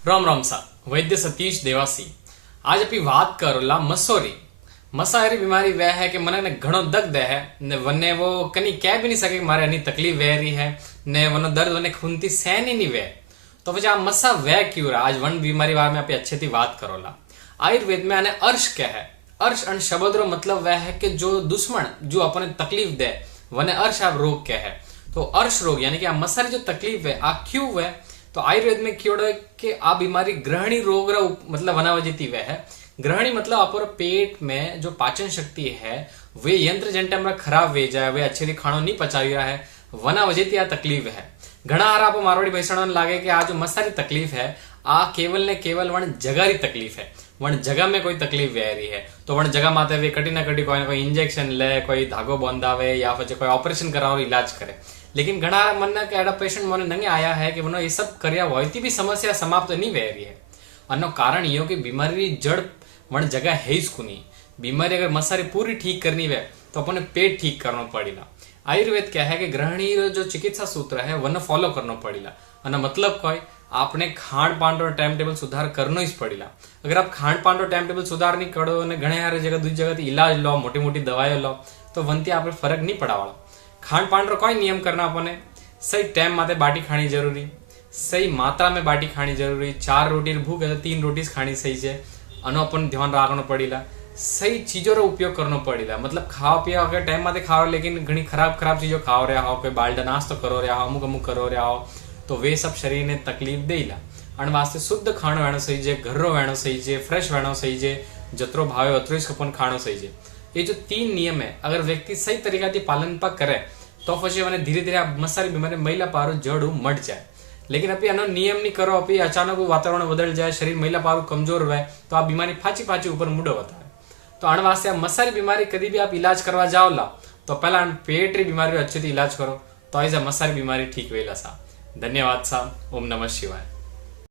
राम राम सा वैद्य सतीश देवासी। आज अपनी बात करो ला मसोरी। मसारी बीमारी वह है कि मन ने घणो दर्द है ने वने वो कनी कह भी नहीं सके कि मारे अन्नी तकलीफ वह रही है ने वनो दर्द वने खूनती सहन ही नहीं वह। तो वजह मसा वह क्यों रहा। आज वन बीमारी बारे में आप अच्छे थी बात करो ला। आयुर्वेद में आने अर्श क्या है। अर्श अन शब्द रो मतलब वह है कि जो दुश्मन जो अपने तकलीफ दे वने अर्श आप रोग क्या है। तो अर्श रोग यानी कि आ मसारी जो तकलीफ है आ क्यों वह। तो आयुर्वेद में क्यों है कि आ बीमारी ग्रहणी रोग रा मतलब वना वजह वह है। ग्रहणी मतलब आप पेट में जो पाचन शक्ति है वे यंत्र जन टाइम खराब वे जाए वे अच्छे खाणो नहीं पचावी रहा है वना वजह आ तकलीफ है। घना हारा आप मारवाड़ी भैसण लागे कि आ जो मसारी तकलीफ है आ केवल ने केवल वण जगह री तकलीफ है। वण जगह में कोई तकलीफ वह रही है तो वण जगह माते वे कटी ना कटी कोई इंजेक्शन ले कोई धागो बांधावे या फिर कोई ऑपरेशन कराओ इलाज करे। लेकिन घना मन के एडा पेशेंट मन नंगे आया है कि ये सब कर्या होती भी समस्या समाप्त नहीं वह रही है। अनो कारण यो कि बीमारी जड़ वण जगह है ही नहीं। बीमारी अगर मसारी पूरी ठीक करनी है तो अपने पेट ठीक करना पड़ेगा। आयुर्वेद क्या है कि ग्रहणी जो चिकित्सा सूत्र है वन फॉलो करना पड़ेगा। अने मतलब कोई आपने खाण पान रो टाइम टेबल सुधार करना ही पड़ेगा। अगर आप खाण पान रो टाइम टेबल सुधार नहीं करो ने घणे हारे जगह दूसरी जगह इलाज लो मोटी मोटी दवाई लो तो वनती आप फर्क नहीं पड़ावाड़ो। खाण पान रो कोई नियम करना अपने सही टाइम माते बाटी खानी जरूरी, सही मात्रा में बाटी खानी जरूरी। 4 रोटी भूख है तो 3 रोटी खानी सही है। अनो अपन ध्यान रखना पड़ेगा। सही चीजों रो उपयोग करना पड़ेगा। मतलब खाओ पिया अगर टाइम माते खाओ लेकिन घनी खराब खराब चीजों खाओ रहा हो कोई बाल्टा नाश्तो करो रहा हो अमुक अमुक करो रहा हो तो वे सब शरीर ने तकलीफ देला। अण वास्ते शुद्ध खाणो वेणो सही है, घर रो वेणो सही है, फ्रेश वेणो सही है, जतरो भावे अतरो ही अपन खाणो सही है। ये जो 3 नियम है अगर व्यक्ति सही तरीका थी पालन पर करे तो પછી મને धीरे धीरे मसारी बीमारी महिला पारो जड़ मट जाए। लेकिन अभी आनो नियम नहीं करो अभी अचानक वातावरण बदल जाए शरीर महिला पारो कमजोर हुए तो आ बीमारी फाची फाची ऊपर मुडो बताए। तो आने वास्ते आ मसारी बीमारी कभी भी आप इलाज करवा जाओ ला तो पहला पेट री बीमारी अच्छे इलाज करो तो ऐसा मसारी बीमारी ठीक वेला सा। धन्यवाद सा। ओम नमः शिवाय।